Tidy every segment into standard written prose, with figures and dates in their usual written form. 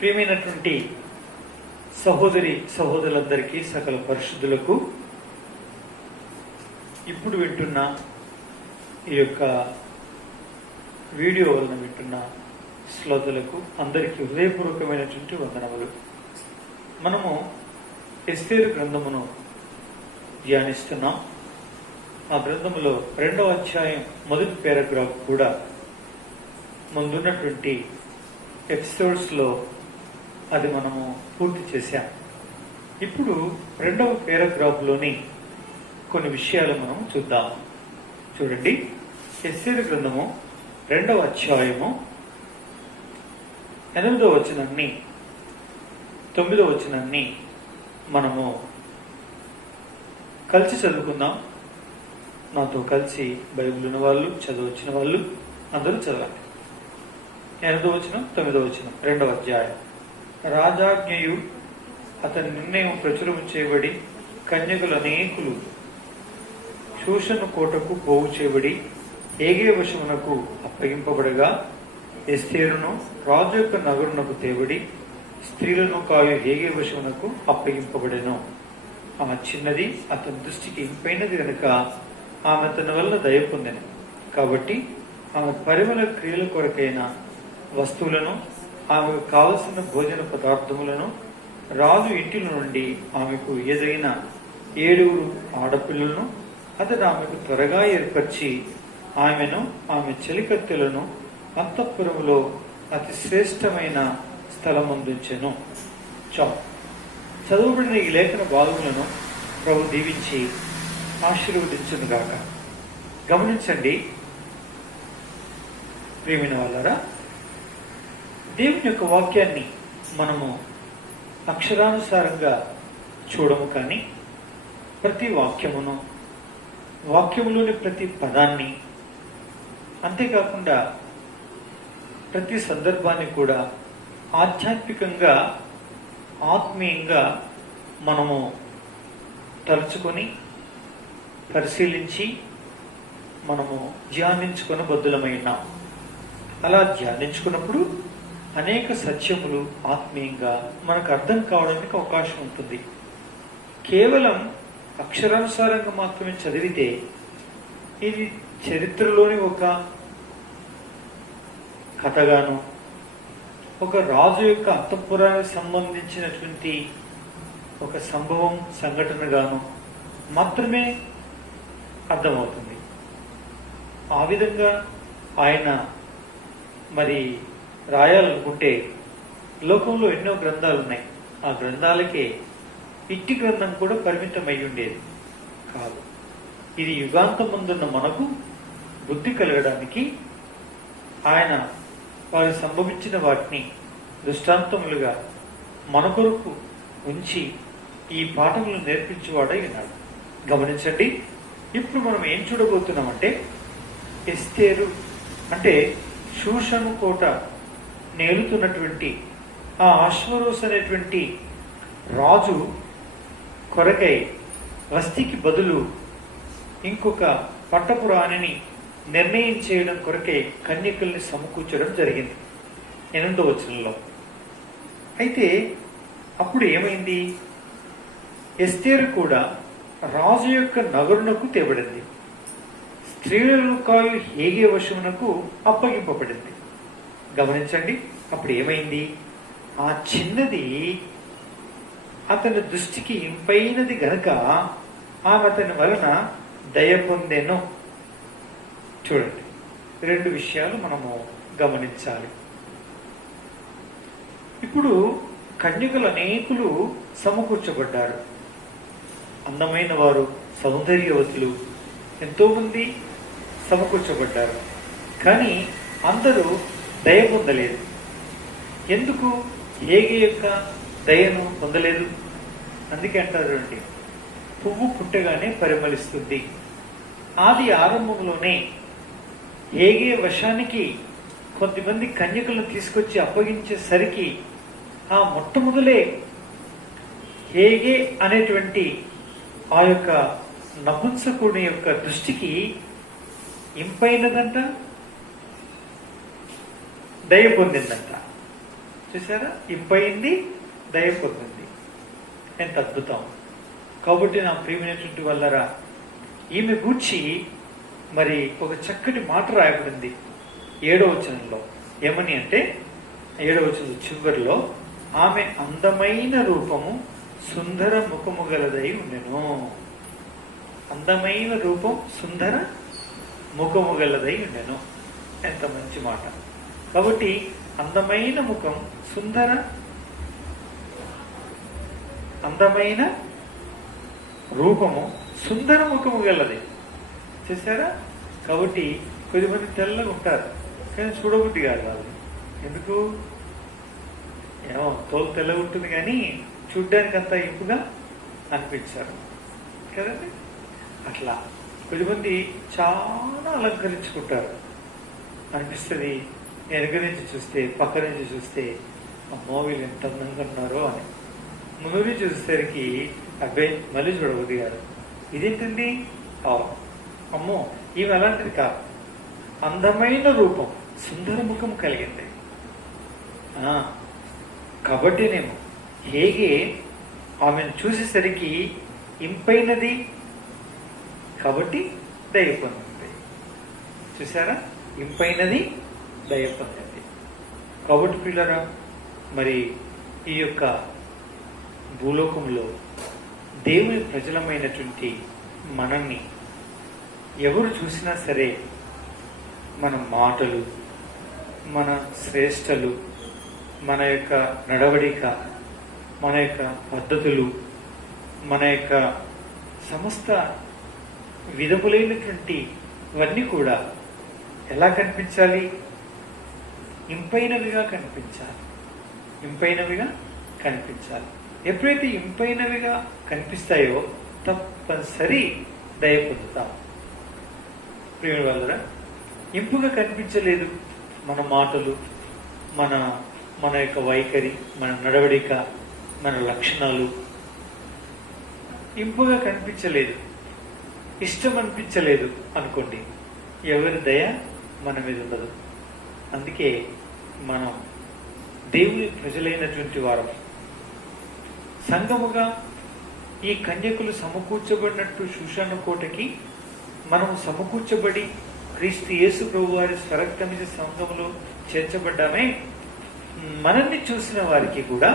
ప్రియమైనటువంటి సహోదరి సహోదరులందరికీ, సకల పరిశుద్ధులకు, ఇప్పుడు వింటున్న ఈ యొక్క వీడియో వలన వింటున్న శ్రోతలకు అందరికీ హృదయపూర్వకమైనటువంటి వందనములు. మనము ఎస్తేరు గ్రంథమును ధ్యానిస్తున్నాం. ఆ గ్రంథములో 2వ అధ్యాయం మొదటి పారాగ్రాఫ్ కూడా ముందున్నటువంటి ఎపిసోడ్స్లో అది మనము పూర్తి చేశాం. ఇప్పుడు 2వ పారాగ్రాఫ్లోని కొన్ని విషయాలు మనం చూద్దాం. చూడండి, ఎస్తేరు గ్రంథము 2వ అధ్యాయము 8వ వచనాన్ని 9వ వచనాన్ని మనము కలిసి చదువుకుందాం. నాతో కలిసి బైబిల్ ఉన్న వాళ్ళు, చదవచ్చిన వాళ్ళు అందరూ చదవండి. 8వ వచనం 9వ వచనం 2వ అధ్యాయం. రాజాజ్ఞయు అతని నిర్ణయం ప్రచురము చేయబడి కన్యకులు అనేకులు శూషణ కోటకు పోగు చేయబడి ఏగే వశమునకు అప్పగింపబడగా ఎస్తేరును రాజు యొక్క నగరునకు తేబడి స్త్రీలను కాయు ఏగే వశమునకు అప్పగింపబడెను. ఆమె చిన్నది, అతని దృష్టికి ఇంపైనది కనుక ఆమె తన వల్ల దయ పొందెను. కాబట్టి ఆమె పరిమళ క్రియల కొరకైన వస్తువులను, ఆమెకు కావలసిన భోజన పదార్థములను రాజు ఇంటి నుండి ఆమెకు ఏదైనా 7 ఆడపిల్లలను అతడు ఆమెకు త్వరగా ఏర్పరిచి ఆమెను, ఆమె చెలికత్తెలను అంతఃపురములో అతి శ్రేష్టమైన స్థలమందుంచెను. చదువుబడిన ఈ లేఖన భాగములను ప్రభు దీవించి ఆశీర్వదించునుగాక. గమనించండి ప్రియమైన వాళ్ళారా, దేవుని యొక్క వాక్యాన్ని మనము అక్షరానుసారంగా చూడము, కానీ ప్రతి వాక్యమును, వాక్యములోని ప్రతి పదాన్ని, అంతేకాకుండా ప్రతి సందర్భాన్ని కూడా ఆధ్యాత్మికంగా, ఆత్మీయంగా మనము తలుచుకొని పరిశీలించి మనము ధ్యానించుకొని బద్దులమై ఉన్నాం. అలా ధ్యానించుకున్నప్పుడు అనేక సత్యములు ఆత్మీయంగా మనకు అర్థం కావడానికి అవకాశం ఉంటుంది. కేవలం అక్షరానుసారంగా మాత్రమే చదివితే ఇది చరిత్రలోని ఒక కథగాను, ఒక రాజు యొక్క అంతఃపురానికి సంబంధించినటువంటి ఒక సంభవం, సంఘటనగాను మాత్రమే అర్థమవుతుంది. ఆ విధంగా ఆయన మరి రాయాలనుకుంటే లోకంలో ఎన్నో గ్రంథాలు ఉన్నాయి. ఆ గ్రంథాలకే ఇట్టి గ్రంథం కూడా పరిమితం అయి ఉండేది కాదు. ఇది యుగాంతం ముందున్న మనకు బుద్ధి కలగడానికి ఆయన వారు సంభవించిన వాటిని దృష్టాంతములుగా మన కొరకు ఉంచి ఈ పాఠములు నేర్పించేవాడై ఉన్నాడు. గమనించండి, ఇప్పుడు మనం ఏం చూడబోతున్నామంటే, ఎస్తేరు అంటే శూషను కోట నేలుతున్నటువంటి ఆ అశ్వరోస్ అనేటువంటి రాజు కొరకై వస్తీకి బదులు ఇంకొక పట్టపు రాణిని నిర్ణయం చేయడం కొరకై కన్యకుల్ని సమకూర్చడం జరిగింది 8వ వచనంలో. అయితే అప్పుడు ఏమైంది? ఎస్తేరు కూడా రాజు యొక్క నగరునకు తేబడింది, స్త్రీలను కాయు హేగే వశమునకు అప్పగింపబడింది. గమనించండి, అప్పుడు ఏమైంది? ఆ చిన్నది అతని దృష్టికి ఇంపైనది గనక ఆమె అతని వలన దయ పొందెను. చూడండి, 2 విషయాలు మనము గమనించాలి. ఇప్పుడు కన్యకలు అనేకులు సమకూర్చబడ్డారు. అందమైన వారు, సౌందర్యవతులు ఎంతో మంది సమకూర్చబడ్డారు. కానీ అందరూ దయ పొందలేదు. ఎందుకు హేగే యొక్క దయను పొందలేదు? అందుకే అంటారు అండి, పువ్వు పుట్టగానే పరిమళిస్తుంది. ఆది ఆరంభంలోనే హేగే వశానికి కొద్దిమంది కన్యకలను తీసుకొచ్చి అప్పగించేసరికి ఆ మొట్టమొదలే హేగే అనేటువంటి ఆ యొక్క నపుంసకుడి యొక్క దృష్టికి ఇంపైనదంట, దయ పొందిందంట. చూసారా, ఇంపైంది దయ పొందింది. ఎంత అద్భుతం! కాబట్టి నా ప్రియమైనటువంటి వల్లరా, ఈమె గూర్చి మరి ఒక చక్కటి మాట రాయబడింది 7వ వచనంలో. ఏమని అంటే 7వ వచనం చివరిలో, ఆమె అందమైన రూపము సుందర ముఖము గలదై ఉండెను. అందమైన రూపం సుందర ముఖము గలదై ఉండెను. ఎంత మంచి మాట! కాబట్టి అందమైన ముఖం, అందమైన రూపము సుందర ముఖము గలది. చూసారా? కాబట్టి కొద్దిమంది తెల్లగా ఉంటారు, కానీ చూడబుద్ధి కాదు వాళ్ళు. ఎందుకు? ఏమో తోలు తెల్లగా ఉంటుంది కానీ చూడ్డానికి అంతా ఇంపుగా అనిపించారు కదండి. అట్లా కొద్దిమంది చాలా అలంకరించుకుంటారు, అనిపిస్తుంది వెనక నుంచి చూస్తే, పక్క నుంచి చూస్తే, అమ్మో వీళ్ళు ఎంత అందంగా ఉన్నారో అని. ముందు నుంచి చూసేసరికి అబ్బాయి మళ్ళీ చూడబుద్ధి కాదు. ఇదేంటండి? అమ్మో ఈమె అలాంటిది కాదు, అందమైన రూపం సుందర ముఖం కలిగింది. కాబట్టినేమో హేగే ఆమెను చూసేసరికి ఇంపైనది కాబట్టి దయ పొందింది. చూసారా? ఇంపైనది దయ పొందింది. కాబట్టి పిల్లరా, మరి ఈ యొక్క భూలోకంలో దేవుని ప్రజలమైనటువంటి మనల్ని ఎవరు చూసినా సరే, మన మాటలు, మన శ్రేష్టలు, మన యొక్క నడవడిక, మన యొక్క పద్ధతులు, మన యొక్క సమస్త విధములైనటువంటి ఇవన్నీ కూడా ఎలా కనిపించాలి? ఇంపైనవిగా కనిపించాలి. ఇంపైనవిగా కనిపించాలి. ఎప్పుడైతే ఇంపైనవిగా కనిపిస్తాయో తప్పనిసరి దయ పొందుతాం. ప్రియుల వల్ల ఇంపుగా కనిపించలేదు మన మాటలు, మన యొక్క వైఖరి, మన నడవడిక, మన లక్షణాలు ఇంపుగా కనిపించలేదు, ఇష్టం అనిపించలేదు అనుకోండి, ఎవరి దయ మన మీద ఉండదు. అందుకే మనం దేవుని ప్రజలైనటువంటి వారం సంఘముగా ఈ కన్యకులు సమకూర్చబడినట్టు శూషాను కోటకి మనం సమకూర్చబడి క్రీస్తు యేసు ప్రభు వారి స్వరక్తమిది సంఘములో చేర్చబడ్డామే. మనల్ని చూసిన వారికి కూడా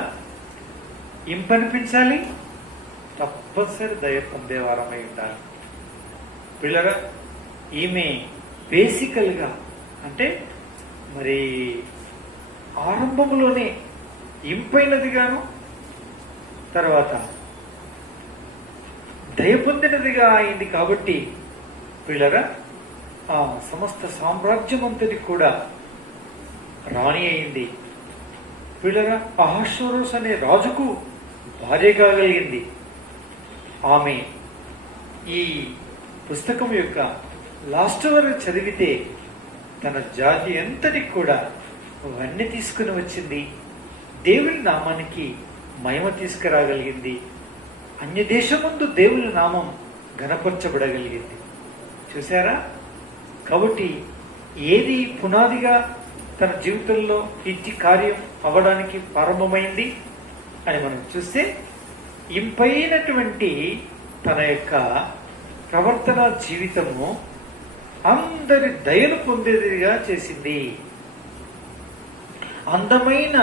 ఇంపనిపించాలి, తప్పనిసరి దయ పొందేవారమై ఉండాలి. పిల్లరా, ఈమె బేసికల్గా అంటే మరి ఆరంభంలోనే ఇంపైనదిగాను, తర్వాత దయ పొందినదిగా అయింది. కాబట్టి పిల్లరా, ఆ సమస్త సామ్రాజ్యమంతటి కూడా రాణి అయింది. పిల్లరా, అహష్వేరోషు అనే రాజుకు భార్య కాగలిగింది. ఆమె ఈ పుస్తకం యొక్క లాస్ట్ వరకు చదివితే తన జాతి అంతటికి కూడా అవన్నీ తీసుకుని వచ్చింది. దేవుని నామానికి మహిమ తీసుకురాగలిగింది. అన్య దేశమందు దేవుని నామం ఘనపరచబడగలిగింది. చూసారా? కాబట్టి ఏది పునాదిగా తన జీవితంలో ఇచ్చి కార్యం అవ్వడానికి ప్రారంభమైంది అని మనం చూస్తే, ఇంపైనటువంటి తన యొక్క ప్రవర్తన జీవితము అందరి దయను పొందేదిగా చేసింది. అందమైన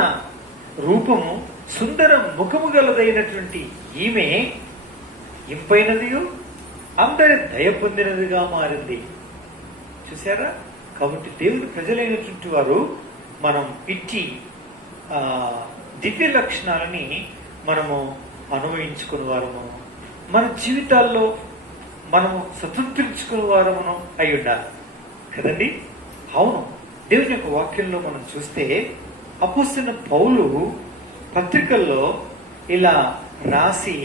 రూపము సుందర ముఖము గలదైనటువంటి ఈమె ఇంపైనదియు అందరి దయ పొందినదిగా మారింది. చూసారా? కాబట్టి దేవుని ప్రజలైనటువంటి వారు మనం ఇట్టి దివ్య లక్షణాలని మనము అనుభవించుకునే వారము, మన జీవితాల్లో మనము స్వతంత్రించుకునే వారమును అయి ఉండాలి కదండి. అవును, దేవుని యొక్క వాక్యంలో మనం చూస్తే అపోస్తలుడైన పౌలు పత్రికల్లో ఇలా రాసి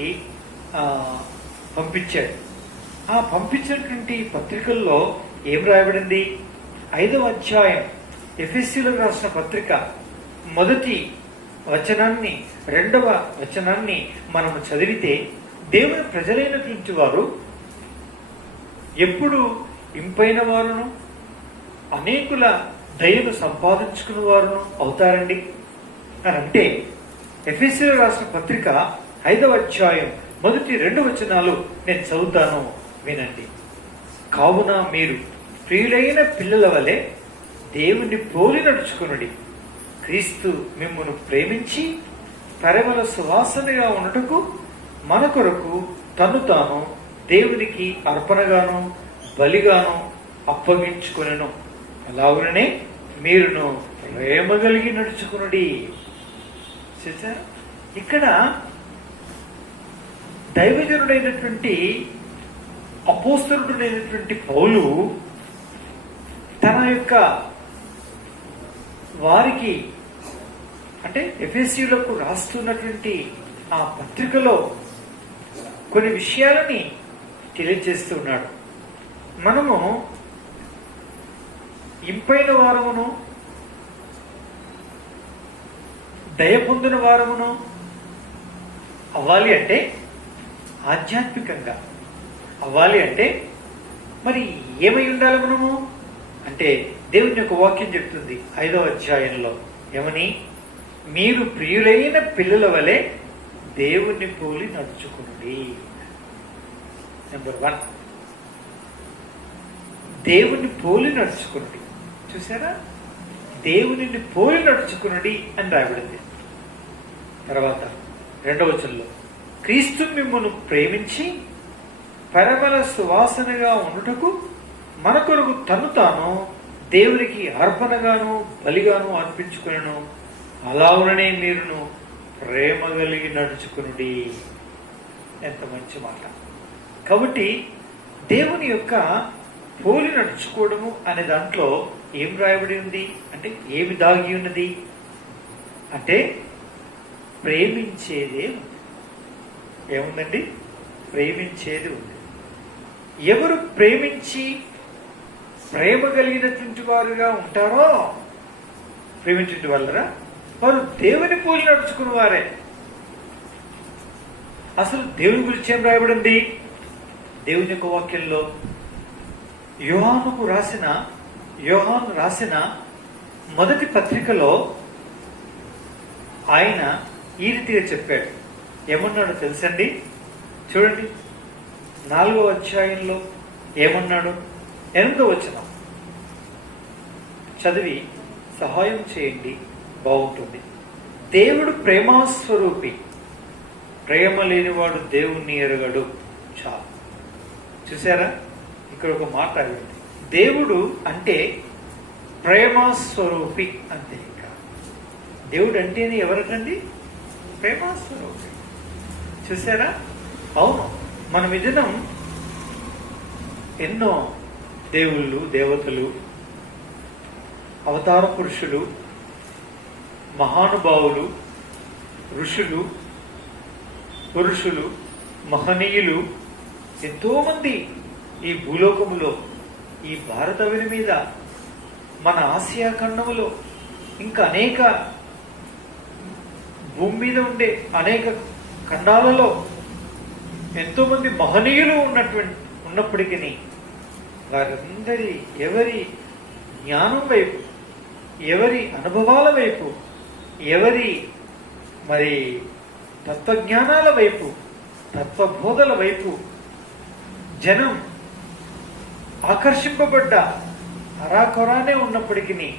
పంపించాడు. ఆ పంపించినటువంటి పత్రికల్లో ఏం రాయబడింది? 5వ అధ్యాయం ఎఫెసీయులకు రాసిన పత్రిక 1వ వచనాన్ని 2వ వచనాన్ని మనము చదివితే, దేవుని ప్రజలైనటువంటి వారు ఎప్పుడు ఇంపైన వారును అనేకుల దయను సంపాదించుకున్న వారును అవుతారండి. అని అంటే ఎఫెసీయులకు రాసిన పత్రిక 5వ అధ్యాయం మొదటి 2 వచనాలు నేను చదువుతాను, వినండి. కావున మీరు ప్రియులైన పిల్లల వలె దేవుని పోలి నడుచుకునుడి. క్రీస్తు మిమ్మును ప్రేమించి పరిమళ సువాసనగా ఉన్నటకు మన కొరకు తను తాను దేవునికి అర్పణగాను బలిగాను అప్పగించుకొనెను. అలాగుననే మీరును ప్రేమ కలిగి నడుచుకునుడి. చూసారా, ఇక్కడ దైవజనుడైనటువంటి అపోస్తలుడైనటువంటి పౌలు తన యొక్క వారికి అంటే ఎఫెసీయులకు రాస్తున్నటువంటి ఆ పత్రికలో కొన్ని విషయాలని తెలియజేస్తూ ఉన్నాడు. మనము ఇంపైన వారమును దయ పొందిన వారమును అవ్వాలి అంటే, ఆధ్యాత్మికంగా అవ్వాలి అంటే మరి ఏమై ఉండాలి మనము అంటే, దేవుని యొక్క వాక్యం చెప్తుంది 5వ అధ్యాయంలో ఏమని, మీరు ప్రియులైన పిల్లల వలె దేవుణ్ణి పోలి నడుచుకునుడి. నెంబర్ 1, దేవుని పోలి నడుచుకునుడి. చూసారా, దేవునిని పోలి నడుచుకునుడి అని రాయబడింది. తర్వాత 2వ వచనంలో క్రీస్తు మిమ్మును ప్రేమించి పరిమళ సువాసనగా ఉండుటకు మన కొరకు తను తాను దేవునికి అర్పణగాను బలిగాను అర్పించుకునను. అలాగుననే మీరును ప్రేమ కలిగి నడుచుకునుడి. ఎంత మంచి మాట. కాబట్టి దేవుని యొక్క పోలి నడుచుకోవడము అనే దాంట్లో ఏం రాయబడి ఉంది అంటే, ఏమి దాగి ఉన్నది అంటే ప్రేమించేదే ఉంది. ఏముందండి? ప్రేమించేది ఉంది. ఎవరు ప్రేమించి ప్రేమ కలిగినటువంటి వారుగా ఉంటారో, ప్రేమించిన వాళ్ళరా, వారు దేవుని పోలి నడుచుకున్న వారే. అసలు దేవుని గురించి ఏం రాయబడింది దేవుని యొక్క వాక్యంలో? యోహాను రాసిన మొదటి పత్రికలో ఆయన ఈ రీతిగా చెప్పాడు. ఏమన్నాడో తెలుసండి? చూడండి, 4వ అధ్యాయంలో ఏమన్నాడు? 8వ వచనం చదివి సహాయం చేయండి, బాగుంటుంది. దేవుడు ప్రేమాస్వరూపి, ప్రేమ లేనివాడు దేవుణ్ణి ఎరగడు. చాలు. చూసారా, ఇక్కడ ఒక మాట అడిగింది. దేవుడు అంటే ప్రేమాస్వరూపి అంతే. ఇంకా దేవుడు అంటేనే ఎవరికండి? ప్రేమాస్వరూపి. చూసారా? అవును, మనం ఇదినం ఎన్నో దేవుళ్ళు, దేవతలు, అవతార పురుషులు, మహానుభావులు, ఋషులు, పురుషులు, మహనీయులు ఎంతోమంది ఈ భూలోకములో, ఈ భారతవని మీద, మన ఆసియా ఖండములో, ఇంకా అనేక భూమి మీద ఉండే అనేక ఖండాలలో ఎంతోమంది మహనీయులు ఉన్నప్పటికీ వారందరి ఎవరి జ్ఞానం వైపు, ఎవరి అనుభవాల వైపు, ఎవరి మరి తత్వజ్ఞానాల వైపు, తత్వబోధల వైపు జనం ఆకర్షింపబడ్డ అరాకొరానే ఉన్నప్పటికీ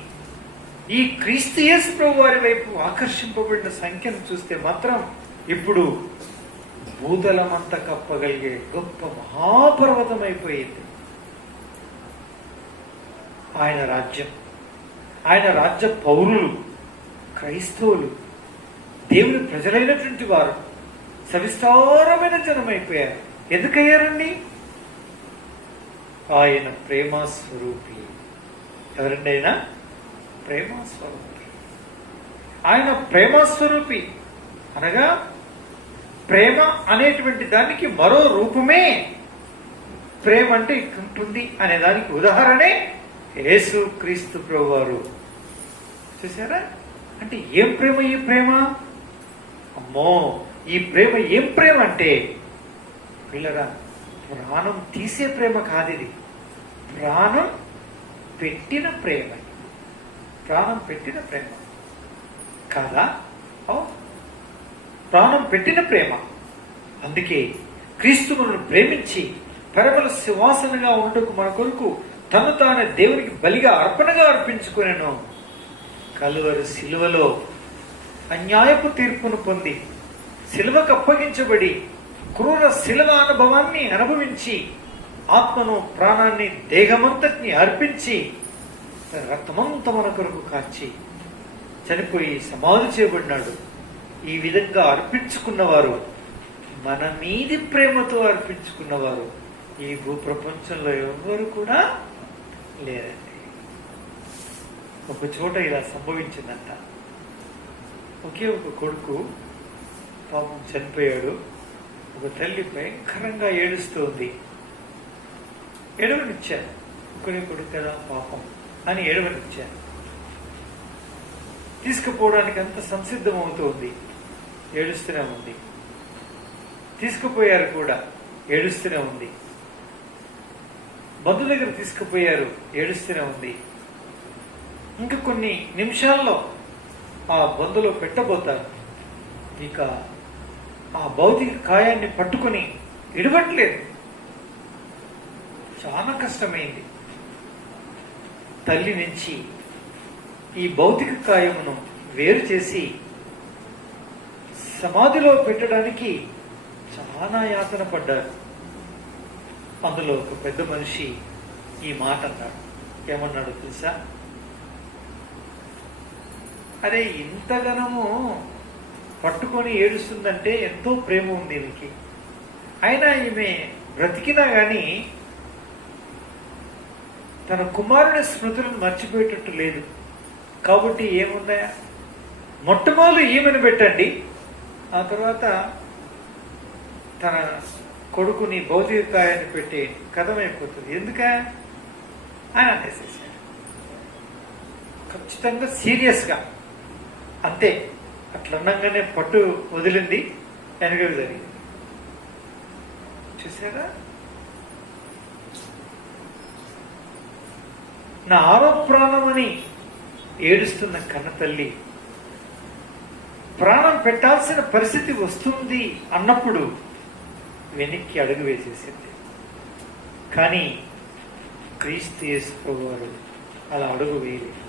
ఈ క్రీస్తు యేసు ప్రభు వారి వైపు ఆకర్షింపబడిన సంఖ్యను చూస్తే మాత్రం ఇప్పుడు భూతలమంతా కప్పగలిగే గొప్ప మహాపర్వతం అయిపోయింది ఆయన రాజ్యం. ఆయన రాజ్య పౌరులు, క్రైస్తవులు, దేవుని ప్రజలైనటువంటి వారు సవిస్తారమైన జనమైపోయారు. ఎందుకయ్యారండి? ఆయన ప్రేమస్వరూపి. ఎవరండి ఆయన? ప్రేమస్వరూపి. ఆయన ప్రేమస్వరూపి అనగా ప్రేమ అనేటువంటి దానికి మరో రూపమే ప్రేమ అంటే ఉంటుంది అనే దానికి ఉదాహరణే యేసు క్రీస్తు ప్రభువారు. చూసారా? అంటే ఏం ప్రేమ ఈ ప్రేమ? అమ్మో, ఈ ప్రేమ ఏం ప్రేమ అంటే పిల్లరా, ప్రాణం తీసే ప్రేమ కాదు ఇది. ప్రాణం పెట్టిన ప్రేమ. ప్రాణం పెట్టిన ప్రేమ కాదా? ప్రాణం పెట్టిన ప్రేమ. అందుకే క్రీస్తు మనను ప్రేమించి పరమల సువాసనగా ఉండుటకు మన కొరకు తను తానే దేవునికి బలిగా అర్పణగా అర్పించుకునేను. కలువరి శిలువలో అన్యాయపు తీర్పును పొంది శిలువకు అప్పగించబడి క్రూర శిలువ అనుభవాన్ని అనుభవించి ఆత్మను ప్రాణాన్ని దేహమంతటిని అర్పించి రక్తమంతా మన కొరకు కాచి చనిపోయి సమాధి చేయబడినాడు. ఈ విధంగా అర్పించుకున్నవారు, మన మీది ప్రేమతో అర్పించుకున్నవారు ఈ భూప్రపంచంలో ఎవరు కూడా లేరండి. ఒక చోట ఇలా సంభవించిందంట. ఒకే ఒక కొడుకు పాపం చనిపోయాడు. ఒక తల్లి భయంకరంగా ఏడుస్తుంది. ఏడవనిచ్చారు. ఒకరే కొడుకు కదా పాపం అని ఏడవనిచ్చారు. తీసుకుపోవడానికి అంత సంసిద్ధం అవుతుంది. ఏడుస్తూనే ఉంది. తీసుకుపోయారు కూడా, ఏడుస్తూనే ఉంది. బంధు దగ్గర తీసుకుపోయారు, ఏడుస్తూనే ఉంది. ఇంకా కొన్ని నిమిషాల్లో ఆ బంధులో పెట్టబోతారు. ఇక ఆ భౌతిక కాయాన్ని పట్టుకొని ఇడవట్లేదు. చాలా కష్టమైంది. తల్లి నుంచి ఈ భౌతిక కాయమును వేరు చేసి సమాధిలో పెట్టడానికి చాలా యాతన పడ్డారు. అందులో ఒక పెద్ద మనిషి ఈ మాట అన్నాడు. ఏమన్నాడు తెలుసా? అరే, ఇంతగనము పట్టుకొని ఏడుస్తుందంటే ఎంతో ప్రేమ ఉంది ఈమెకి. అయినా ఈమె బ్రతికినా గాని తన కుమారుని స్మృతులను మర్చిపోయేటట్టు లేదు. కాబట్టి ఏముందా, మొట్టమొదలు ఈమెను పెట్టండి, ఆ తర్వాత తన కొడుకుని భౌతిక కాయాన్ని పెట్టి కథమైపోతుంది. ఎందుక ఆయన అనేసేసాడు. ఖచ్చితంగా సీరియస్గా అంతే. అట్లన్నంగానే పట్టు వదిలింది, వెనకవి జరిగింది. చూసారా? నా ఆరో ప్రాణమని ఏడుస్తున్న కన్న తల్లి ప్రాణం పెట్టాల్సిన పరిస్థితి వస్తుంది అన్నప్పుడు వెనక్కి అడుగు వేసేసింది. కానీ క్రీస్తు యేసు ప్రభువారు అలా అడుగు వేయలేదు.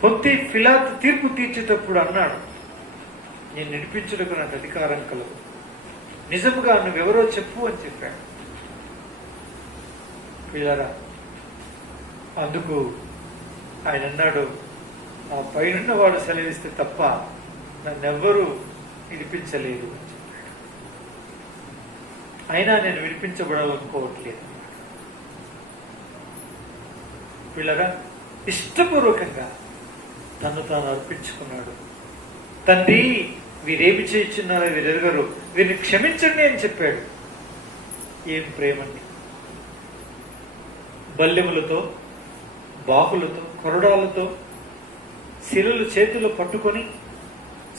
పొంతి పిలాతు తీర్పు తీర్చేటప్పుడు అన్నాడు, నేను నడిపించుటకు నాకు అధికారం కలదు, నిజముగా నువ్వెవరో చెప్పు అని చెప్పాడు. పిల్లరా, అందుకు ఆయన అన్నాడు, ఆ పైనున్న వాడు సెలవిస్తే తప్ప నన్నెవ్వరూ విడిపించలేదు అని చెప్పాడు. అయినా నేను విడిపించబడాలనుకోవట్లేదు. పిల్లరా, ఇష్టపూర్వకంగా తను తాను అర్పించుకున్నాడు. తండ్రి, వీరేమి చేయించున్నారో వీరెరగరు, వీరిని క్షమించండి అని చెప్పాడు. ఏం ప్రేమండి! బల్లెములతో, బాకులతో, కొరడాలతో శిలువలు చేతిలో పట్టుకొని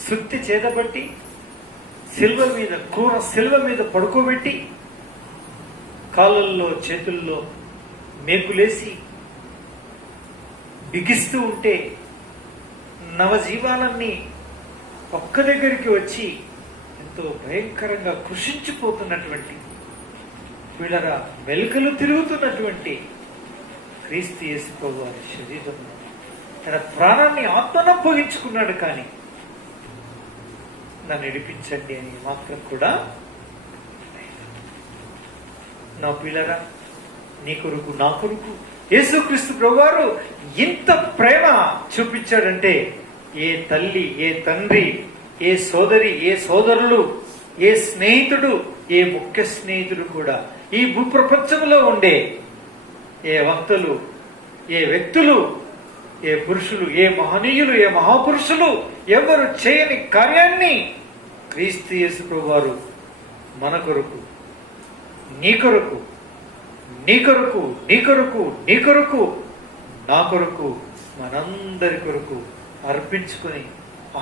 సుత్తి చేతబట్టి శిల్వ మీద, క్రూర శిల్వ మీద పడుకోబెట్టి కాళ్ళల్లో చేతుల్లో మేకులేసి బిగిస్తూ ఉంటే నవజీవాలన్నీ ఒక్క దగ్గరికి వచ్చి ఎంతో భయంకరంగా కృషించిపోతున్నటువంటి, వీళ్ళరా మెలకలు తిరుగుతున్నటువంటి క్రీస్తు యేసు ప్రభు వారి శరీరంలో తన ప్రాణాన్ని ఆత్మను అప్పగించుకున్నాడు. కానీ నన్ను నడిపించండి అని మాత్రం కూడా. నా పిల్లరా, నీ కొరకు నా కొరకు యేసుక్రీస్తు ప్రభువారు ఇంత ప్రేమ చూపించాడంటే ఏ తల్లి, ఏ తండ్రి, ఏ సోదరి, ఏ సోదరులు, ఏ స్నేహితుడు, ఏ ముఖ్య స్నేహితుడు కూడా ఈ భూప్రపంచంలో ఉండే ఏ వక్తలు, ఏ వ్యక్తులు, ఏ పురుషులు, ఏ మహనీయులు, ఏ మహాపురుషులు ఎవరు చేయని కార్యాన్ని క్రీస్తు యేసు ప్రభువారు మన కొరకు, నీ కొరకు, నీ కొరకు, నీ కొరకు, నీ కొరకు, నా కొరకు, మనందరి కొరకు అర్పించుకుని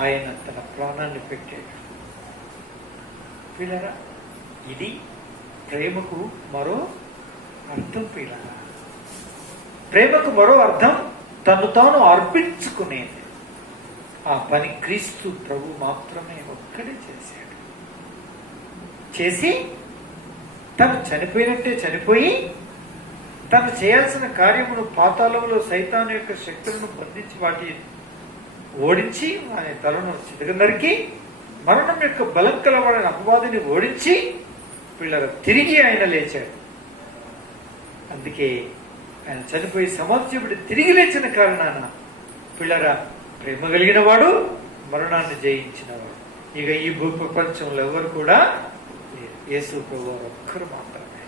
ఆయన తన ప్రాణాన్ని పెట్టాడు. పిల్లరా, ఇది ప్రేమకు మరో అర్థం. పిల్లరా, ప్రేమకు మరో అర్థం తను తాను అర్పించుకునేది. ఆ పని క్రీస్తు ప్రభు మాత్రమే ఒక్కడే చేశాడు. చేసి తను చనిపోయినట్టే చనిపోయి తను చేయాల్సిన కార్యమును పాతాళములో సైతాను యొక్క శక్తులను బంధించి వాటి ఓడించి ఆయన తలను చితకనరికి మరణం యొక్క బలం కలవాడని అపవాదిని ఓడించి పిల్లలు తిరిగి ఆయన లేచాడు. అందుకే ఆయన చనిపోయి సమాధ్యపడి తిరిగి లేచిన కారణాన పిల్లరా ప్రేమ కలిగిన వాడు మరణాన్ని జయించినవాడు. ఇక ఈ భూ ప్రపంచంలో ఎవరు కూడా యేసు ప్రభువు ఒక్కరు మాత్రమే.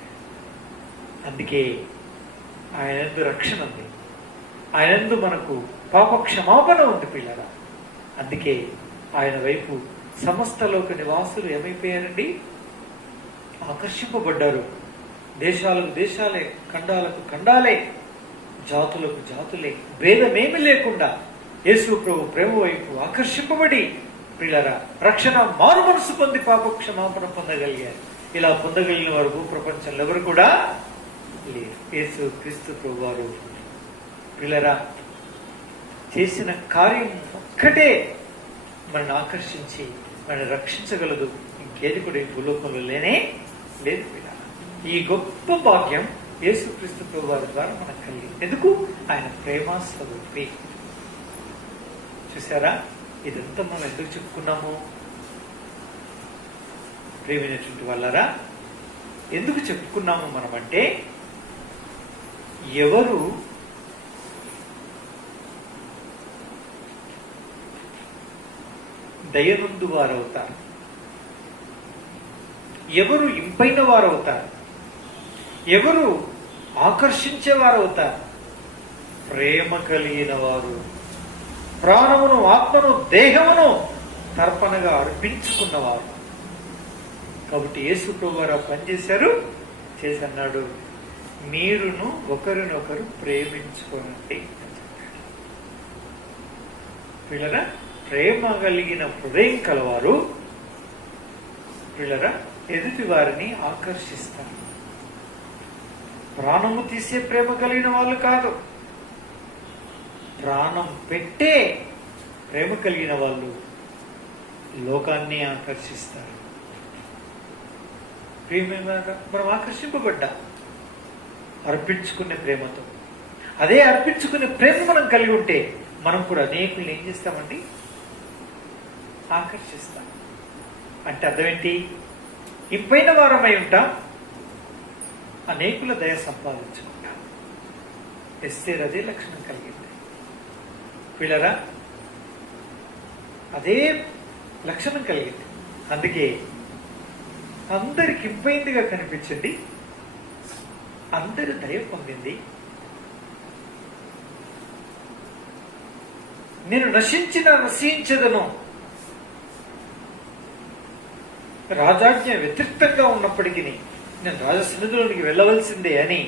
అందుకే ఆయనందు రక్షణ ఉంది, ఆయనందు మనకు పాప క్షమాపణ ఉంది పిల్లరా. అందుకే ఆయన వైపు సమస్త లోక నివాసులు ఏమైపోయారండి? ఆకర్షింపబడ్డారు. దేశాలకు దేశాలే, ఖండాలకు ఖండాలే, జాతులకు జాతులే, భేదమేమి లేకుండా యేసు ప్రభు ప్రేమ వైపు ఆకర్షింపబడి పిల్లరా రక్షణ మారు మనసు పొంది పాప క్షమాపణ పొందగలిగారు. ఇలా పొందగలిగిన వారు భూప్రపంచంలో ఎవరు కూడా లేరు. యేసు క్రీస్తు ప్రభు వారు పిల్లరా చేసిన కార్యం ఒక్కటే మనల్ని ఆకర్షించి మనల్ని రక్షించగలదు. ఇంకేది కూడా ఈ భూలోకంలో లేనే లేదు పిల్లరా. ఈ గొప్ప భాగ్యం యేసుక్రీస్తు ప్రభు వారి ద్వారా మనకు కలిగింది. ఎందుకు? ఆయన ప్రేమ స్వరూపి. చూసారా, ఇదంతా మనం ఎందుకు చెప్పుకున్నాము? ప్రేమైనటువంటి వాళ్ళరా, ఎందుకు చెప్పుకున్నాము మనం అంటే, ఎవరు దయనుందు వారవుతారు, ఎవరు ఇంపైన వారవుతారు, ఎవరు ఆకర్షించేవారవుతారు? ప్రేమ కలిగిన వారు, ప్రాణమును ఆత్మను దేహమును తర్పణగా అర్పించుకున్నవారు. కాబట్టి యేసు ప్రభు వారు పనిచేశారు, చేసి అన్నాడు, మీరును ఒకరినొకరు ప్రేమించుకోనండి. పిల్లరా, ప్రేమ కలిగిన హృదయం కలవారు పిల్లరా ఎదుటి వారిని ఆకర్షిస్తారు. ప్రాణము తీసే ప్రేమ కలిగిన వాళ్ళు కాదు, ప్రాణం పెట్టే ప్రేమ కలిగిన వాళ్ళు లోకాన్ని ఆకర్షిస్తారు. మనం ఆకర్షింపబడ్డా అర్పించుకునే ప్రేమతో. అదే అర్పించుకునే ప్రేమ మనం కలిగి ఉంటే మనం కూడా అనేకుల్ని ఏం చేస్తామండి? ఆకర్షిస్తాం. అంటే అర్థం ఏంటి? ఇంపైన వారమై ఉంటాం, అనేకుల దయ సంపాదించుకుంటాం. ఎస్తేర్ అదే లక్షణం కలిగింది పిల్లరా, అదే లక్షణం కలిగింది. అందుకే అందరికి ఇంపైందిగా కనిపించింది, అందరి దయ పొందింది. నేను నశించదను, రాజాజ్ఞ వ్యతిరేక్తంగా ఉన్నప్పటికీ నేను రాజసన్నిధిలోనికి వెళ్ళవలసిందే అని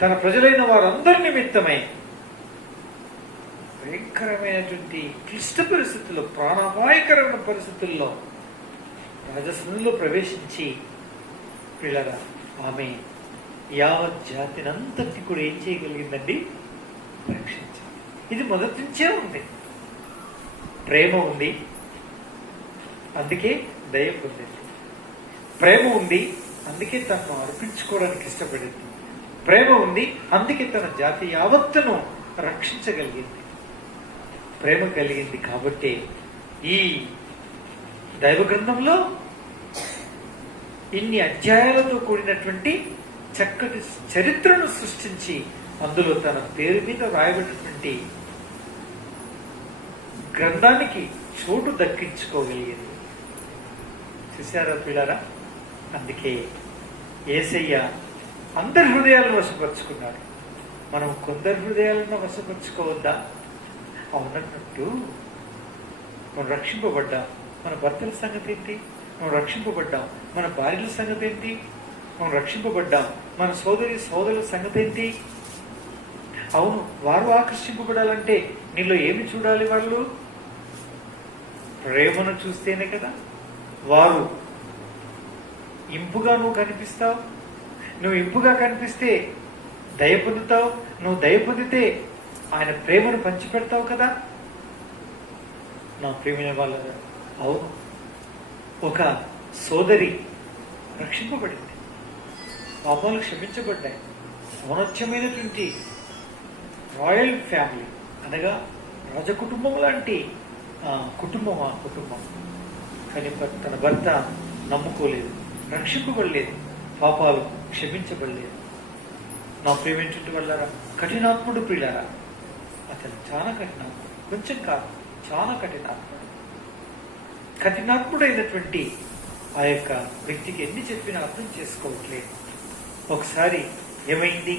తన ప్రజలైన వారందరి నిమిత్తమై భయంకరమైనటువంటి క్లిష్ట పరిస్థితుల్లో, ప్రాణాపాయకరమైన పరిస్థితుల్లో రాజసన్నిధిలో ప్రవేశించి పిల్లరా ఆమె యావత్ జాతినంతటి కూడా ఏం చేయగలిగిందండి? రక్షించింది. ఇది మొదటి నుంచే ఉంది. ప్రేమ ఉంది, అందుకే దయ పొందింది. ప్రేమ ఉంది, అందుకే తనను అర్పించుకోవడానికి ఇష్టపడింది. ప్రేమ ఉంది, అందుకే తన జాతి యావత్తును రక్షించగలిగింది. ప్రేమ కలిగింది కాబట్టి ఈ దైవ గ్రంథంలో ఇన్ని అధ్యాయాలతో కూడినటువంటి చక్కటి చరిత్రను సృష్టించి అందులో తన పేరు మీద రాయబడినటువంటి గ్రంథానికి చోటు దక్కించుకోగలిగింది. చూశారా పిల్లరా? అందుకే యేసయ్య అందరి హృదయాలను వశపరుచుకున్నాడు. మనం కొందరి హృదయాలను వశపరుచుకోవద్దా? అవునన్నట్టు మనం రక్షింపబడ్డాం. మన భర్తల సంగతి ఏంటి? మనం రక్షింపబడ్డాం. మన భార్యల సంగతి ఏంటి? మనం రక్షింపబడ్డాం. మన సోదరుల సంగతి ఏంటి? అవును, వారు ఆకర్షింపబడాలంటే నీలో ఏమి చూడాలి? వాళ్ళు ప్రేమను చూస్తేనే కదా. వారు ఇంపుగా నువ్వు కనిపిస్తావు. నువ్వు ఇంపుగా కనిపిస్తే దయ పొందుతావు. నువ్వు దయ పొందితే ఆయన ప్రేమను పంచిపెడతావు కదా. నా ప్రేమైన వాళ్ళ అవును, ఒక సోదరి రక్షింపబడింది, పాపాలు క్షమించబడ్డాయి. ఔన్నత్యమైనటువంటి రాయల్ ఫ్యామిలీ అనగా రాజకుటుంబం లాంటి కుటుంబం. ఆ కుటుంబం కానీ తన భర్త నమ్ముకోలేదు, రక్షింపబడలేదు, పాపాలు క్షమించబడలేదు. నా ప్రేమించుంటి వల్ల కఠినాత్ముడు ప్రియులారా, అతను చాలా కఠినాత్ముడు, కొంచెం కాదు చాలా కఠినాత్ముడు. కఠినాత్ముడైనటువంటి ఆ యొక్క వ్యక్తికి ఎన్ని చెప్పినా అర్థం చేసుకోవట్లేదు. ఒకసారి ఏమైంది,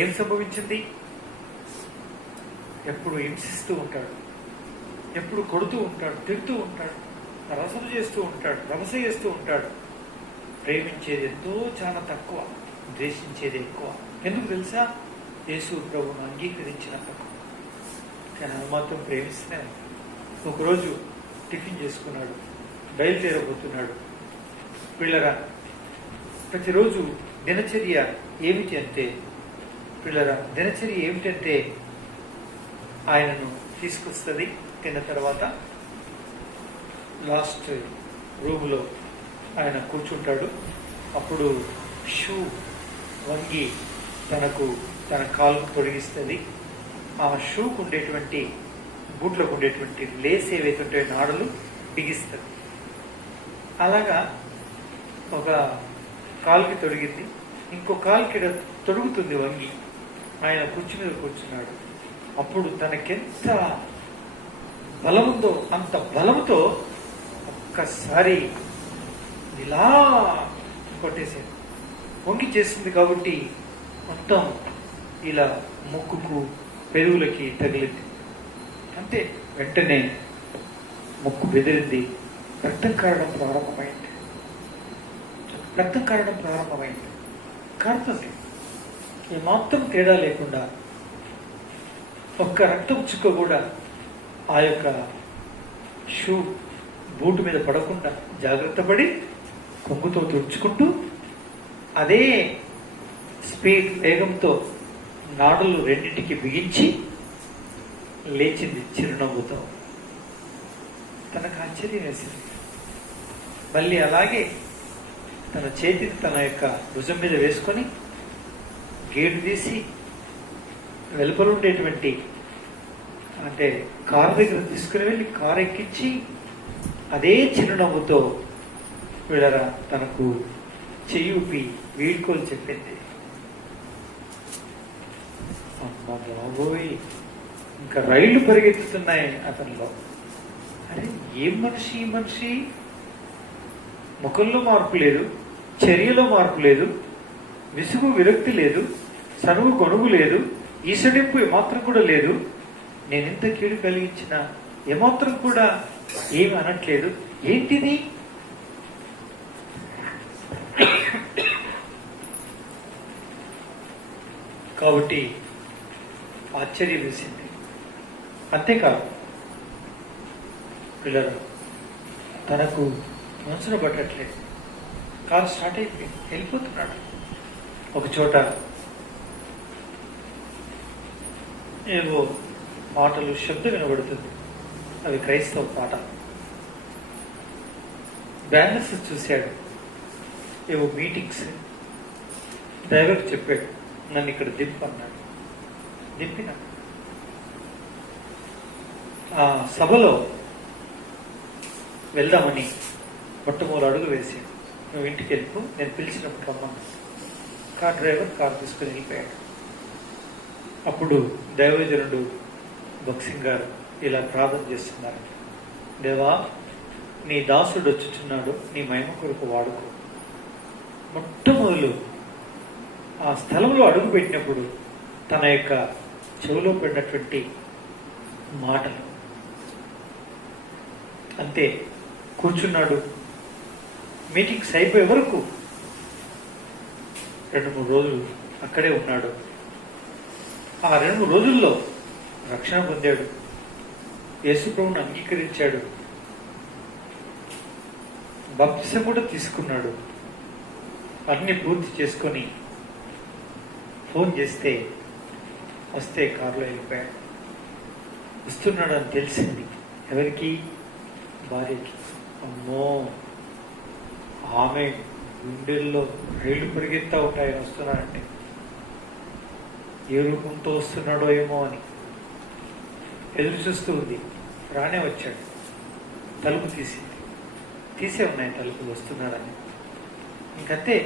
ఏం సంభవించింది? ఎప్పుడు హింసిస్తూ ఉంటాడు, ఎప్పుడు కొడుతూ ఉంటాడు, తిడుతూ ఉంటాడు, రసలు చేస్తూ ఉంటాడు, రమస చేస్తూ ఉంటాడు. ప్రేమించేది ఎంతో చాలా తక్కువ, ద్వేషించేది ఎక్కువ. ఎందుకు తెలుసా? యేసు ప్రభువును అంగీకరించినందుకు. కానీ అది మాత్రం ప్రేమిస్తూనే ఉన్నాడు. ఒకరోజు టిఫిన్ చేసుకున్నాడు, బయలుదేరబోతున్నాడు. పిల్లరా, ప్రతిరోజు దినచర్య ఏమిటి అంటే ఆయనను తీసుకొస్తుంది. తిన్న తర్వాత లాస్ట్ రూమ్లో ఆయన కూర్చుంటాడు. అప్పుడు షూ వంగి తన కాలుకు పొడిగిస్తుంది. ఆ షూకు ఉండేటువంటి బూట్లకు ఉండేటువంటి లేస్ ఏవైతే ఉంటాయో నాడులు బిగిస్తుంది. అలాగా ఒక కాలుకి తొడిగింది, ఇంకో కాలుకి తొడుగుతుంది వంగి. ఆయన కుర్చీ మీద కూర్చున్నాడు. అప్పుడు తనకెంత బలముందో అంత బలముతో ఒక్కసారి ఇలా కొట్టేసేది. వంగి చేస్తుంది కాబట్టి మొత్తం ఇలా ముక్కుకు పెరుగులకి తగిలింది. అంతే, వెంటనే ముక్కు బెదిరింది, రక్తం కారడం ప్రారంభమైంది. కారుతుంది. ఏమాత్రం తేడా లేకుండా, ఒక్క రక్తం చుక్క కూడా ఆ యొక్క షూ బూటు మీద పడకుండా జాగ్రత్త పడి కొంగుతో తుడుచుకుంటూ అదే స్పీడ్ వేగంతో నాడులు రెండింటికి బిగించి లేచింది చిరునవ్వుతో. తనకు ఆశ్చర్యం వేసింది. మళ్ళీ అలాగే తన చేతిని తన యొక్క భుజం మీద వేసుకొని గేటు తీసి వెలుపల ఉండేటువంటి అంటే కారు దగ్గర తీసుకుని వెళ్ళి కారు ఎక్కించి అదే చిరునవ్వుతో వీళ్ళరా తనకు చెయ్యి ఊపి వీడ్కోలు చెప్పింది. అమ్మ బాబోయ్, ఇంకా రైళ్లు పరిగెత్తుతున్నాయి అతనిలో. అరే ఏం మనిషి ఈ మనిషి, ముఖంలో మార్పు లేదు, చర్యలో మార్పు లేదు, విసుగు విరక్తి లేదు, సనువు గొనుగు లేదు, ఈసడింపు ఏమాత్రం కూడా లేదు. నేనెంత కీడు కలిగించినా ఏమాత్రం కూడా ఏమి అనట్లేదు, ఏంటిది? కాబట్టి ఆశ్చర్యం వేసింది. అంతేకాదు పిల్లలు, తనకు మనసును పట్టట్లేదు. కారు స్టార్ట్ అయిపోయింది, వెళ్ళిపోతున్నాడు. ఒక చోట ఏవో పాటలు శబ్దం వినబడుతుంది. అవి క్రైస్తవ పాట. బ్యానర్స్ చూశాడు, ఏవో మీటింగ్స్. డ్రైవర్ చెప్పాడు, నన్ను ఇక్కడ దింపు అన్నాడు. దింపిన ఆ సభలో వెళ్దామని మొట్టమొదటి అడుగు వేసాడు. నువ్వు ఇంటికి వెళ్ళిపో, నేను పిలిచినప్పుడు రమ్మన్నా. కార్ డ్రైవర్ కారు తీసుకుని వెళ్ళిపోయాడు. అప్పుడు దైవజనుడు భక్సింగ్ గారు ఇలా ప్రార్థన చేస్తున్నారు. దేవా, నీ దాసుడు వచ్చుచున్నాడు, నీ మహిమ కొరకు వాడుకో. మొట్టమొదలు ఆ స్థలంలో అడుగు పెట్టినప్పుడు తన యొక్క చెవిలో పడినటువంటి మాటలు అంతే. కూర్చున్నాడు. మీటింగ్స్ అయిపోయే వరకు 2-3 రోజులు అక్కడే ఉన్నాడు. ఆ 2-3 రోజుల్లో రక్షణ పొందాడు, యేసుప్రభువును అంగీకరించాడు, బాప్తిసం కూడా తీసుకున్నాడు. అన్ని పూర్తి చేసుకొని ఫోన్ చేస్తే వస్తే కారులో వెళ్ళిపోయాడు. వస్తున్నాడు అని తెలిసింది ఎవరికి? భార్యకి. అమ్మో, ఆమె గుండెల్లో రైళ్లు పరిగెత్తా ఉంటాయి ఆయన వస్తున్నాడంటే. ఏ రూపంతో వస్తున్నాడో ఏమో అని ఎదురు చూస్తూ ఉంది. రానే వచ్చాడు. తలుపు తీసే ఉన్నాయి తలుపులు, వస్తున్నాడని. ఇంకంతే,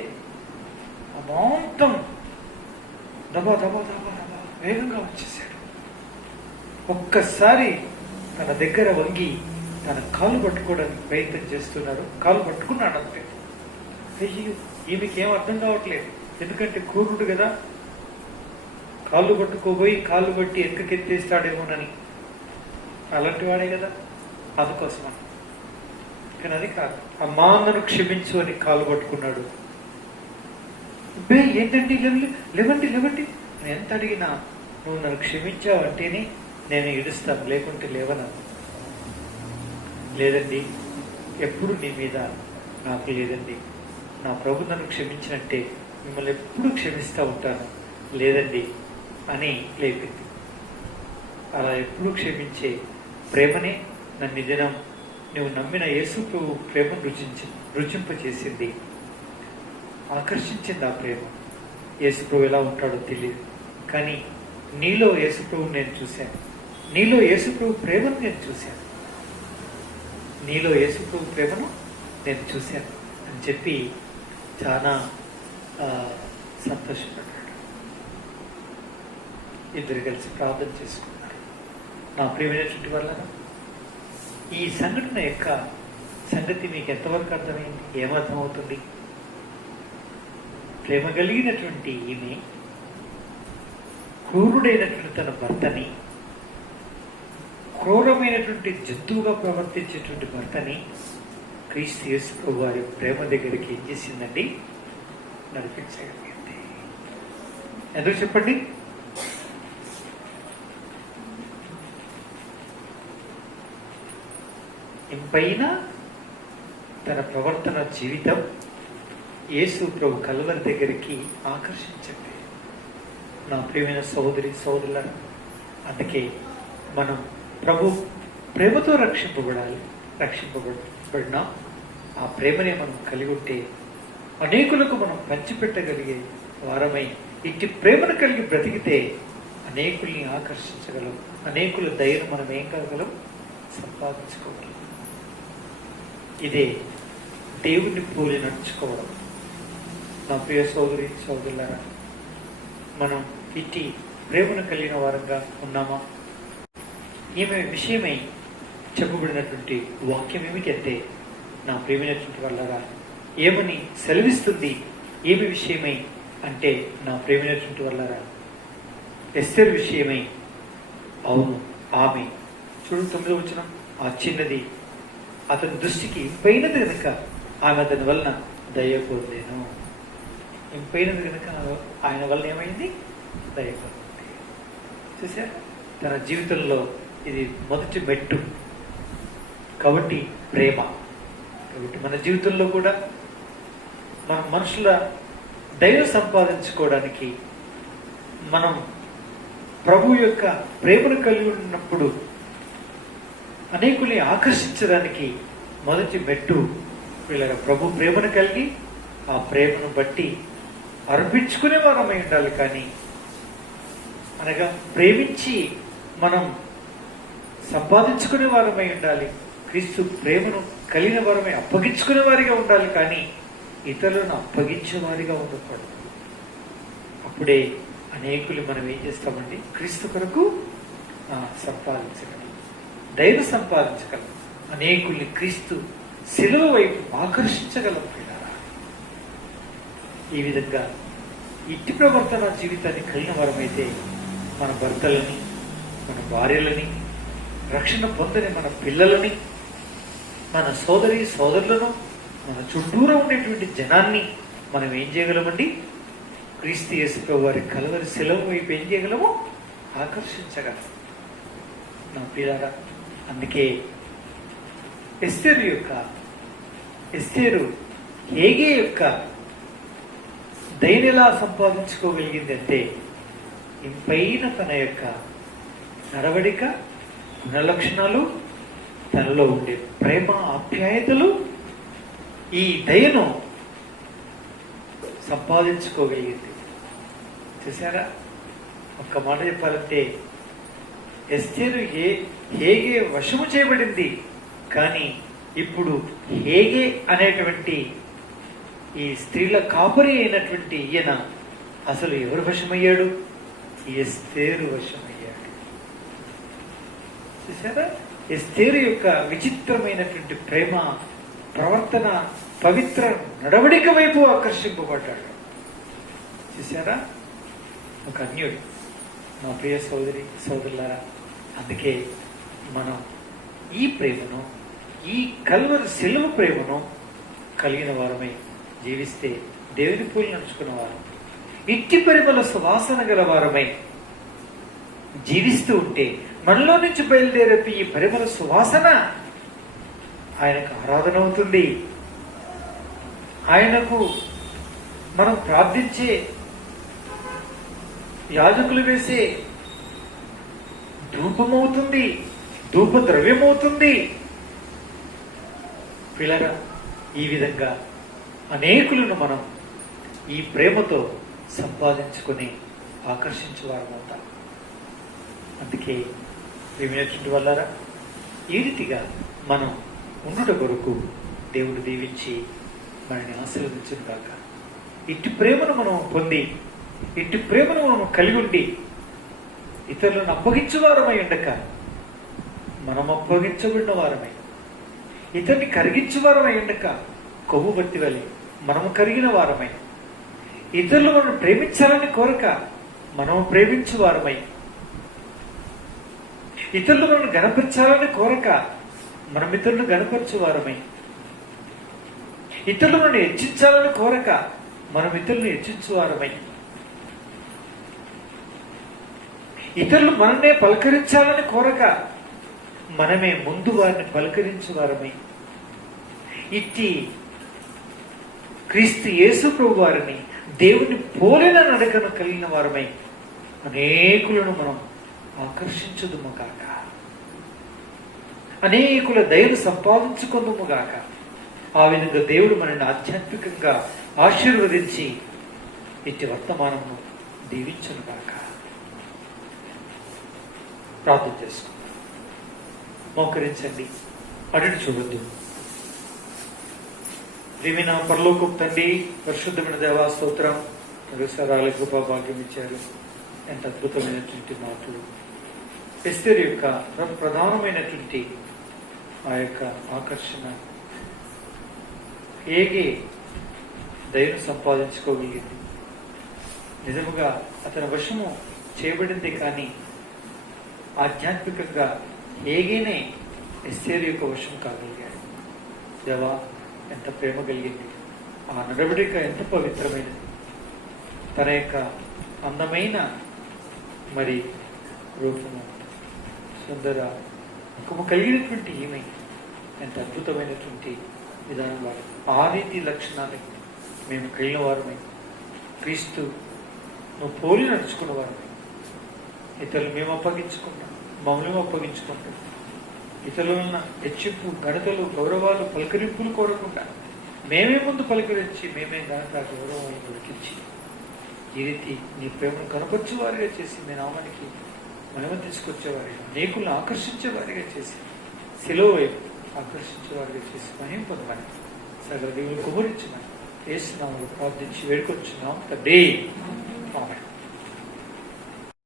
అమాంతం దబా దబా దబా దబా వేగంగా వచ్చేసాడు. ఒక్కసారి తన దగ్గర వంగి తన కాలు పట్టుకోవడానికి ప్రయత్నం చేస్తున్నారు. కాలు పట్టుకున్నాడు అంతే. అయ్యో, ఈమెకి ఏం అర్థం కావట్లేదు. ఎందుకంటే క్రూరుడు కదా, కాళ్ళు పట్టుకోబోయి కాళ్ళు బట్టి ఎక్కకెత్తేస్తాడేమోనని. అలాంటి వాడే కదా, అందుకోసమని. కానీ అది కాదు. అమ్మా, నన్ను క్షమించు అని కాలు పట్టుకున్నాడు. ఏంటండి, లేవండి లేవండి. నేను ఎంత అడిగినా నువ్వు నన్ను క్షమించావు అంటేనే నేను ఏడుస్తాను, లేకుంటే లేవనను. లేదండి, ఎప్పుడు నీ మీద నాకు లేదండి. నా ప్రభు నన్ను క్షమించినట్టే మిమ్మల్ని ఎప్పుడు క్షమిస్తూ ఉంటాను. లేదండి అని లేపింది. అలా ఎప్పుడు క్షమించే ప్రేమనే నన్ను దినం నువ్వు నమ్మిన యేసు ప్రభు ప్రేమను రుచింపచేసింది, ఆకర్షించింది. ఆ ప్రేమ యేసు ప్రభు ఎలా ఉంటాడో తెలియదు, కానీ నీలో యేసు ప్రభుని నేను చూశాను, నీలో యేసు ప్రభు ప్రేమను నేను చూశాను, నీలో యేసు ప్రభు ప్రేమను నేను చూశాను అని చెప్పి చాలా సంతోషపడ్డాడు. ఇద్దరు కలిసి ప్రార్థన చేసుకున్నారు. నా ప్రియమైనటువంటి వల్ల ఈ సంఘటన యొక్క సంగతి మీకు ఎంతవరకు అర్థమైంది? ఏమర్థమవుతుంది? ప్రేమ కలిగినటువంటి ఈమె క్రూరుడైనటువంటి తన భర్తని, క్రూరమైనటువంటి జంతువుగా ప్రవర్తించేటువంటి భర్తని క్రీస్తు యేసు ప్రభు వారి ప్రేమ దగ్గరికి ఏం చేసిందండి? నడిపించగలిగింది. ఎందుకు చెప్పండి? ఇంపైన తన ప్రవర్తన జీవితం యేసు ప్రభు కల్వరి దగ్గరికి ఆకర్షించండి. నా ప్రియమైన సహోదరి సహోదరుల, అందుకే మనం ప్రభు ప్రేమతో రక్షింపబడిన ఆ ప్రేమనే మనం కలిగి ఉంటే అనేకులకు మనం పంచిపెట్టగలిగే వారమై ఇట్టి ప్రేమను కలిగి బ్రతికితే అనేకుల్ని ఆకర్షించగలం. అనేకుల దయను మనం ఏం కాగలం? సంపాదించుకోగలం. ఇదే దేవుణ్ణి పోలి నడుచుకోవడం. నా ప్రియ సోదరి సోదరులారా, మనం ఇట్టి ప్రేమను కలిగిన వారంగా ఉన్నామా? ఈమె విషయమై చెప్పబడినటువంటి వాక్యం ఏమిటంటే, నా ప్రేమైనటువంటి వాళ్ళరా, ఏమని సెలవిస్తుంది? ఏమి విషయమై అంటే, నా ప్రేమైనటువంటి వాళ్ళరా, ఎస్తేరు విషయమై. అవును, ఆమె చూడు 9వ వచనం, ఆ చిన్నది అతని దృష్టికి ఇంపైనది కనుక ఆమె అతని వలన దయ పొందేను. ఇంపైనది కనుక ఆయన వలన ఏమైంది? దయ పొందింది. చూసారా, తన జీవితంలో ఇది మొదటి మెట్టు. కాబట్టి ప్రేమ. కాబట్టి మన జీవితంలో కూడా మన మనుషుల దయ సంపాదించుకోవడానికి, మనం ప్రభు యొక్క ప్రేమను కలిగి ఉన్నప్పుడు అనేకుల్ని ఆకర్షించడానికి మొదటి మెట్టు వీళ్ళ ప్రభు ప్రేమను కలిగి ఆ ప్రేమను బట్టి అర్పించుకునే వారమై ఉండాలి. కానీ అనగా ప్రేమించి మనం సంపాదించుకునే వారమై ఉండాలి. క్రీస్తు ప్రేమను కలిగిన వారమై అప్పగించుకునే వారిగా ఉండాలి. కానీ ఇతరులను అప్పగించే వారిగా ఉండకూడదు. అప్పుడే అనేకులు మనం ఏం చేస్తామండి? క్రీస్తు కొరకు సంపాదించగలం, దైవ సంపాదించగలం, అనేకుల్ని క్రీస్తు శిలువ వైపు ఆకర్షించగలం. ఈ విధంగా ఇట్టి ప్రవర్తన జీవితాన్ని కలిగిన వారమైతే మన భర్తలని, మన భార్యలని, రక్షణ పొందని మన పిల్లలని, మన సోదరి సోదరులను, మన చుట్టూరా ఉండేటువంటి జనాన్ని మనం ఏం చేయగలమండి? క్రీస్తు యేసు ప్రభు వారి కల్వరి శిలువ వైపు ఏం చేయగలము? ఆకర్షించగలం. నా ప్రియులారా, అందుకే ఎస్తేరు హేగే యొక్క దయను ఎలా సంపాదించుకోగలిగిందంటే, ఇంపైన తన యొక్క నడవడిక, గుణలక్షణాలు, తనలో ఉండే ప్రేమ, ఆప్యాయతలు, ఈ దయను సంపాదించుకోగలిగింది. చూసారా? ఒక్క మాట చెప్పాలంటే ఎస్తేరు హేగే వశము చేయబడింది. కానీ ఇప్పుడు హేగే అనేటువంటి ఈ స్త్రీల కాపరి అయినటువంటి ఈయన అసలు ఎవరు వశమయ్యాడు? ఎస్తేరు వశమయ్యాడు. చూసారా? ఎస్తేరు యొక్క విచిత్రమైనటువంటి ప్రేమ, ప్రవర్తన, పవిత్ర నడవడిక వైపు ఆకర్షింపబడ్డాడు. చూసారా? ఒక అన్యుడు. మా ప్రియ సోదరి సోదరులారా, అందుకే మనం ఈ ప్రేమను, ఈ కల్వరి సిలువ ప్రేమను కలిగిన వారమై జీవిస్తే దేవుని పూలు నడుచుకున్న వారు, ఇట్టి పరిమళ సువాసన గల వారమై జీవిస్తూ ఉంటే మనలో నుంచి బయలుదేరే ఈ పరిమళ సువాసన ఆయనకు ఆరాధన అవుతుంది. ఆయనకు మనం ప్రార్థించే యాజకులు వేసే ధూపమవుతుంది, ధూప ద్రవ్యమవుతుంది. పిల్లరా, ఈ విధంగా అనేకులను మనం ఈ ప్రేమతో సంపాదించుకొని ఆకర్షించేవారమవుతాం. అందుకే ప్రియమైనటువంటి వాళ్ళారా, ఈ రీతిగా మనం ఉండుట కొరకు దేవుడు దీవించి మనని ఆశీర్వదించును కాక. ఇట్టి ప్రేమను మనం పొంది, ఇట్టి ప్రేమను మనం కలిగి ఉండి ఇతరులను అప్పగించేవారమై ఉండక మనం అప్పగించబడిన వారమై, ఇతరుని కరిగించేవారమై ఉండక కొవ్వు బట్టి వలె మనము కరిగిన వారమై, ఇతరులు మనం ప్రేమించాలని కోరక మనము ప్రేమించేవారమై, ఇతరులు మనం గణపరచాలని కోరక మనం ఇతరులను గణపరచేవారమై, ఇతరులు మనం హెచ్చించాలని కోరక మనం ఇతరులను హెచ్చించేవారమై, ఇతరులు మననే పలకరించాలని కోరక మనమే ముందు వారిని పలకరించేవారమై, ఇట్టి క్రీస్తు యేసు ప్రభు వారిని దేవుని పోలిన నడకను కలిగిన వారమై అనేకులను మనం ఆకర్షించుదుము గాక, అనేకుల దయను సంపాదించుకుందుము గాక. ఆ విధంగా దేవుడు మనల్ని ఆధ్యాత్మికంగా ఆశీర్వదించి ఇట్టి వర్తమానము దీవించును గాక. ప్రార్థన చేసుకుందాం. మోకరించండి, అటు చూడొద్దు. ప్రియమైన పరలోకపు తండ్రి, పరిశుద్ధమైన దేవా స్తోత్రం. వ్యవసాయాల కృపా భాగ్యం ఇచ్చారు. ఎంత అద్భుతమైనటువంటి మాటలు. ఎస్తేరు యొక్క ప్రధానమైనటువంటి ఆ యొక్క ఆకర్షణ ఏగే దయను సంపాదించుకోగలిగింది. నిజముగా అతని వశము చేయబడింది, కానీ ఆధ్యాత్మికంగా ఏగేనే ఎస్తేరు యొక్క వశం కాగలిగాడు. దేవా, ఎంత ప్రేమ కలిగింది. ఆ నడవడిక ఎంత పవిత్రమైనది. తన యొక్క అందమైన మరి రూపము, సుందర ముఖము కలిగినటువంటి ఈమె ఎంత అద్భుతమైనటువంటి విధానం వారు. ఆ రీతి లక్షణాలకి మేము కలిగిన వారమై క్రీస్తు నువ్వు పోలి నడుచుకున్న వారమై, ఇతరులు మేము అప్పగించుకున్నాం, మమ్మల్ని అప్పగించుకుంటాం, ఇతరుల హెచ్చింపు, ఘనతలు, గౌరవాలు, పలకరింపులు కోరకుండా మేమే ముందు పలకరించి మేమే ఘనత, గౌరవాలు దొరికించి ఈ రీతి నీ ప్రేమను కనపరిచేవారిగా చేసి మీ నామానికి మహిమ తీసుకొచ్చేవారిగా, అనేకులను ఆకర్షించేవారిగా చేసి, శిలువ వైపు ఆకర్షించేవారిగా చేసి మహిమ పొందమని సగల దేవులు కుమరించమని యేసు నామములో ప్రార్థించి వేడుకొచ్చున్నాం తండ్రి.